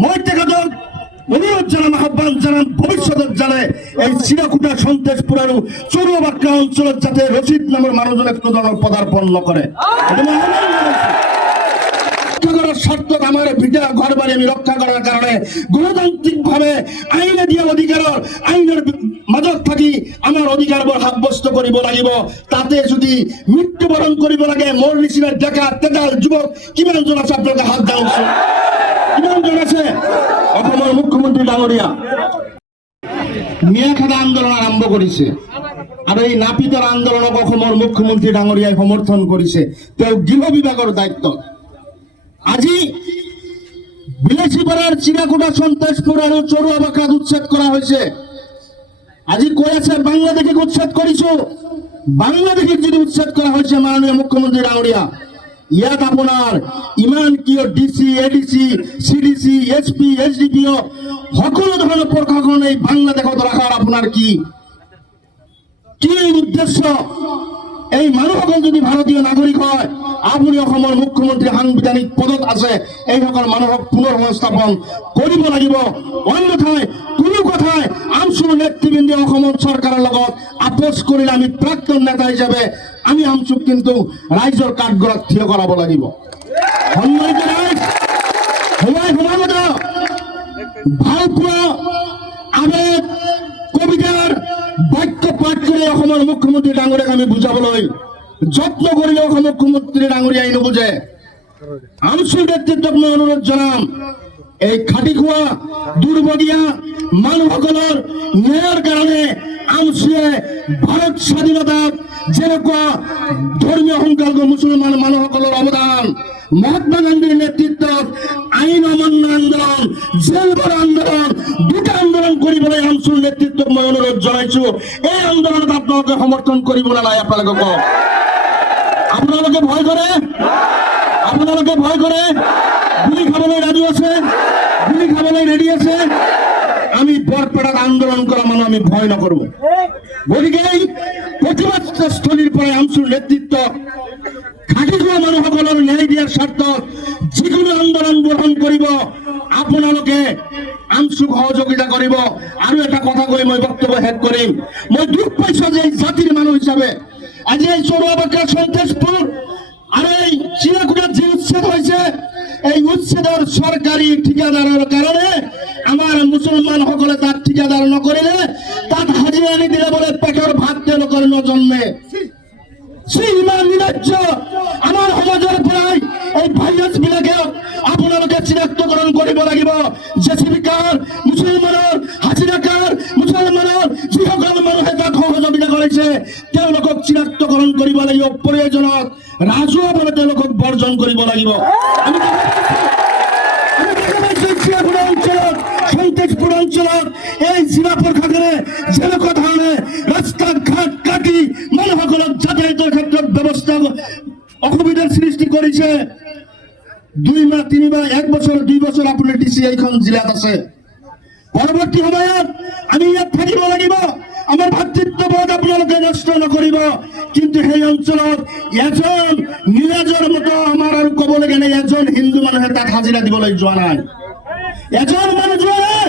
মই তেখেতক অনুরোধ জানাম, আহ্বান জানাম, ভবিষ্যতের জানে এই চিরাকুটা সন্তেশপুরের চৌরবাক্কা অঞ্চলের যাতে রশিদ নামের মানুষজনে কোনো ধরনের পদার্পণ নকরে। স্বার্থ আমার ভিটা ঘর বাড়ি আমি রক্ষা করার কারণে গণতান্ত্রিক ভাবে আইনে দিয়া অধিকার আইনের মাজত থাকি আমার অধিকার সাব্যস্ত করিব লাগিব। তাতে যদি মৃত্যুবরণ করিব লাগে মোৰ নিচিনা ডেকা তেজাল যুৱক কিমানজন আছে আপোনালোকে হাত দাওকচোন, কিমানজন আছে? অসমৰ মুখ্যমন্ত্ৰী ডাঙৰীয়া মিয়াখাদা আন্দোলন আৰম্ভ কৰিছে আৰু এই নাপিতৰ আন্দোলনক অসমৰ মুখ্যমন্ত্ৰী ডাঙৰীয়াই সমৰ্থন কৰিছে। তেওঁ গৃহ বিভাগৰ দায়িত্বত আজি বিলাসীপাড়ার চিরাকুটা সন্তেশপুর আর চৌরবাক্কাত উচ্ছেদ করা হয়েছে। আজি কৈ আছে বাংলাদেশে উচ্ছেদ করিছো, বাংলাদেশে যদি উচ্ছেদ করা হয়েছে মাননীয় মুখ্যমন্ত্রী ডাঙৰীয়া, ইয়াত আপনার ইমান কিয় DC ADC CDC SP SDPO সকলো ধরনের প্রশাসন এই বাংলাদেশত রাখার আপনার কি কি উদ্দেশ্য? এই মানুহসকল যদি ভারতীয় নাগরিক হয় আপুনি অসমৰ মুখ্যমন্ত্ৰী সাংবিধানিক পদত আছে, এই সকল মানুহক পুনৰ সংস্থাপন কৰিব লাগিব। অন্যথায় কোনো কথাই আমচুৰ নেতৃবৃন্দে অসমৰ চৰকাৰৰ লগত আপোচ কৰিলে আমি প্ৰাক্তন নেতা হিচাপে আমি আমচুক কিন্তু ৰাইজৰ কাঠগড়াত থিয় কৰাব লাগিব। ভাল পোৱা আবেগ কবিতাৰ বাক্য পাঠ কৰি অসমৰ মুখ্যমন্ত্ৰী ডাঙৰীয়াক আমি বুজাবলৈ যত্ন কৰিলেও মুখ্যমন্ত্ৰী ডাঙৰীয়াই নুবুজে। আমচুৰ নেতৃত্বক মই অনুৰোধ জনাম, এই খাটি খোৱা দুৰ্ভগীয়া মানুহসকলৰ ন্যায়ৰ কাৰণে আমচুৱে ভাৰত স্বাধীনতাত যেনেকুৱা ধৰ্মীয় সংখ্যালঘু মুছলমান মানুহসকলৰ অৱদান, মহাত্মা গান্ধীৰ নেতৃত্বত আইন অমান্য আন্দোলন, জেল ভৰা আন্দোলন, দুটা আন্দোলন কৰিবলৈ আমচুৰ নেতৃত্বক মই অনুৰোধ জনাইছো। এই আন্দোলনত আপোনালোকে সমৰ্থন কৰিব নে নাই? আপোনালোকে কওক। আপোনালোকে ভয় কৰে? আপোনালোকে ভয় কৰে? গুলি খাবলৈ ৰাজি আছে? গুলি খাবলৈ ৰেডি আছে? আমি বৰপেটাত আন্দোলন কৰা মানুহ আমি ভয় নকৰো। গতিকে এই প্ৰতিবাদ স্থলীৰ পৰাই আমচুৰ নেতৃত্ব খাটি খোৱা মানুহসকলৰ ন্যায় দিয়াৰ স্বাৰ্থত যিকোনো আন্দোলন গ্ৰহণ কৰিব। আপোনালোকে আমচুক সহযোগিতা কৰিব। আৰু এটা কথা কৈ মই বক্তব্য শেষ কৰিম। মই দুখ পাইছো যে জাতিৰ মানুহ হিচাপে আজি এই চৌৰবাক্কা সন্তেশপুৰ আৰু এই চিৰাকুটাত যি উচ্ছেদ হৈছে, এই উচ্ছেদৰ চৰকাৰী ঠিকাদাৰৰ কাৰণে আমাৰ মুছলমানসকলে তাত ঠিকাদাৰ নকৰিলে, তাত হাজিৰা আনি দিলে বোলে পেটৰ ভাত তেওঁলোকৰ নজন্মে। ইমান নিৰ্লজ্জ আমাৰ সমাজৰ পৰাই এই ভাইৰাছ বিলাকে আপোনালোকে চিনাক্তকৰণ কৰিব লাগিব। জেচিবিকাৰ মুছলমানৰ, হাজিৰাকাৰ মুছলমানৰ যিসকল মানুহে তাক সহযোগিতা কৰিছে তেওঁলোকক চিনাক্তকৰণ কৰিব লাগিব। প্ৰয়োজনত ৰাজহুৱাভাৱে তেওঁলোকক বৰ্জন কৰিব লাগিব। আমি সন্তেশপুর অঞ্চলত এই জিলা প্ৰশাসনে যেনেকুৱা ধৰণে ৰাস্তা ঘাট কাটি মানুহসকলক যাতায়াতৰ ক্ষেত্ৰত ব্যৱস্থা অসুবিধাৰ সৃষ্টি কৰিছে, 2 মাহ 3 মাহ 1 বছৰ 2 বছৰ আপোনাৰ ডিচি এইখন জিলাত আছে। পৰৱৰ্তী সময়ত আমি ইয়াত থাকিব লাগিব। আমাৰ ভাতৃত্ববোধ আপোনালোকে নষ্ট নকৰিব। কিন্তু সেই অঞ্চলত এজন নীলাজৰ মতো আমাৰ আৰু ক'বলগীয়া নাই, এজন হিন্দু মানুহে তাত হাজিৰা দিবলৈ যোৱা নাই, এজন মানুহ যোৱা নাই।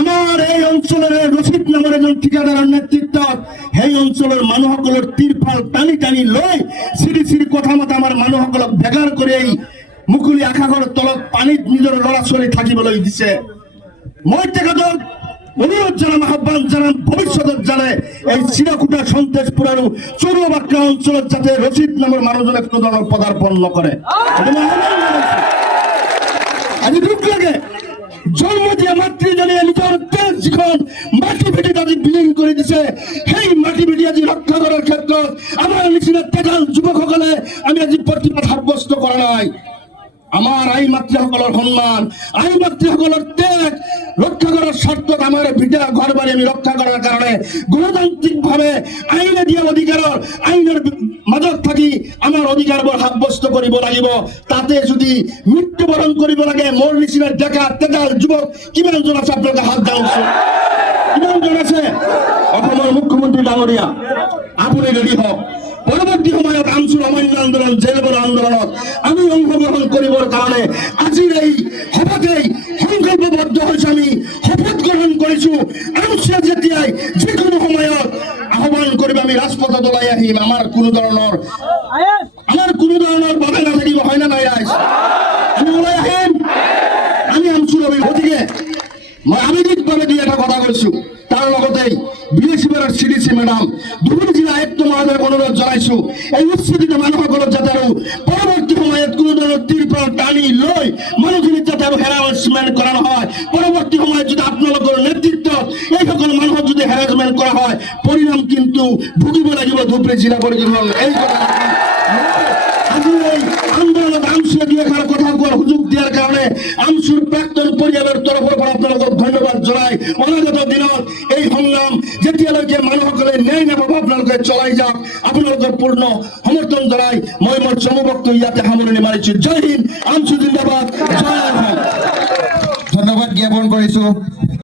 আমাৰ এই অঞ্চলের রশিদ নামের এজন ঠিকাদারের নেতৃত্বত সেই অঞ্চলের মানুহসকলৰ তিৰপাল টানি টানি লৈ চিৰি কথা মতে আমাৰ মানুহসকলক বেগাৰ কৰি এই মুকলি আকাশৰ তলত পানীত নিজৰ ল'ৰা ছোৱালী থাকিবলৈ দিছে। মই তেখেতক অনুৰোধ জানাম, আহ্বান জানাম, ভবিষ্যতের জানে এই চিরাকুটা সন্তেশপুর আর চৌরবাক্কা অঞ্চলত যাতে রশিদ নামের মানুষজনে কোনো ধরনের পদার্পণ নকরে। আজি দুখ লাগে, জন্ম দিয়া মাতৃজনীয়ে নিজৰ তেজ যিখন মাটি ভেটিত আজি বিলীন কৰি দিছে, সেই মাটি ভেটি আজি ৰক্ষা কৰাৰ ক্ষেত্ৰত আমাৰ নিচিনা তেজাল যুৱকসকলে আমি আজি প্ৰতিবাদ সাব্যস্ত কৰা নাই। আমার আই মাতৃসকলৰ সন্মান, আই মাতৃসকলৰ ত্যাগ রক্ষা করার স্বার্থত আমার ভিটা ঘর বাড়ি আমি রক্ষা করার কারণে গণতান্ত্রিক ভাবে আইনে দিয়া অধিকার আইনের মাজত থাকি আমার অধিকার সাব্যস্ত করিব লাগিব। তাতে যদি মৃত্যুবরণ করিব লাগে মোর নিচিনা ডেকা তেজাল যুৱক কিমানজন আছে আপোনালোকে হাত দাওকচোন, কিমানজন আছে? অসমৰ মুখ্যমন্ত্ৰী ডাঙৰীয়া আপুনি ৰেডি হওক। পৰৱৰ্তী সময়ত আমচুৰ অমান্য আন্দোলন জেলবৰ আন্দোলনত আমি অংশগ্ৰহণ কৰিবৰ কাৰণে আজিৰ এই সভাতেই সংকল্পবদ্ধ হৈছে আমি শপত গ্ৰহণ কৰিছো আমচুৱে যেতিয়াই যিকোনো সময়ত আহ্বান কৰিব আমি ৰাজপথত ওলাই আহিম আমাৰ কোনো ধৰণৰ বাবে নাথাকিব হয় না নাই ৰাইজ আমি ওলাই আহিম আমি আমচুৰ গতিকে মই আবেগিকভাৱে দুই এটা কথা কৈছো তাৰ লগতেই বিএসএফৰ চিডিসি মেডাম ধুবুৰী জিলা আয়ুক্ত মহোদয়ক অনুৰোধ জনাইছো এই উচ্ছেদিত মানুহসকলক যাতে আৰু পৰৱৰ্তী সময়ত কোনো ধৰণৰ তীৰপৰা টানি লৈ মানুহখিনিক যাতে আৰু হেৰাচমেণ্ট কৰা নহয় পৰৱৰ্তী সময়ত যদি আপোনালোকৰ নেতৃত্বত এইসকল মানুহক যদি হেৰাচমেণ্ট কৰা হয় পৰিণাম কিন্তু ভুগিব লাগিব ধুবুৰী জিলা পৰিষদৰ এই কথা আজি এই আন্দোলনত আমচুৱে দুই এষাৰ কথা কোৱাৰ সুযোগ দিয়াৰ কাৰণে আমচুৰ প্ৰাক্তন পৰিয়ালৰ তৰফৰ পৰা আপোনালোকক ধন্যবাদ জনাই অনাগত দিনত এই সংগ্ৰাম যেতিয়ালৈকে মানুহসকলে ন্যায় নাপাব আপোনালোকে চলাই যাওক আপোনালোকৰ পূৰ্ণ সমৰ্থন জনাই মই মোৰ চমুবক্ত ইয়াতে সামৰণি মাৰিছো জয় হিন্দ আমচু জিন্দাবাদ জয় অসম ধন্যবাদ জ্ঞাপন কৰিছো।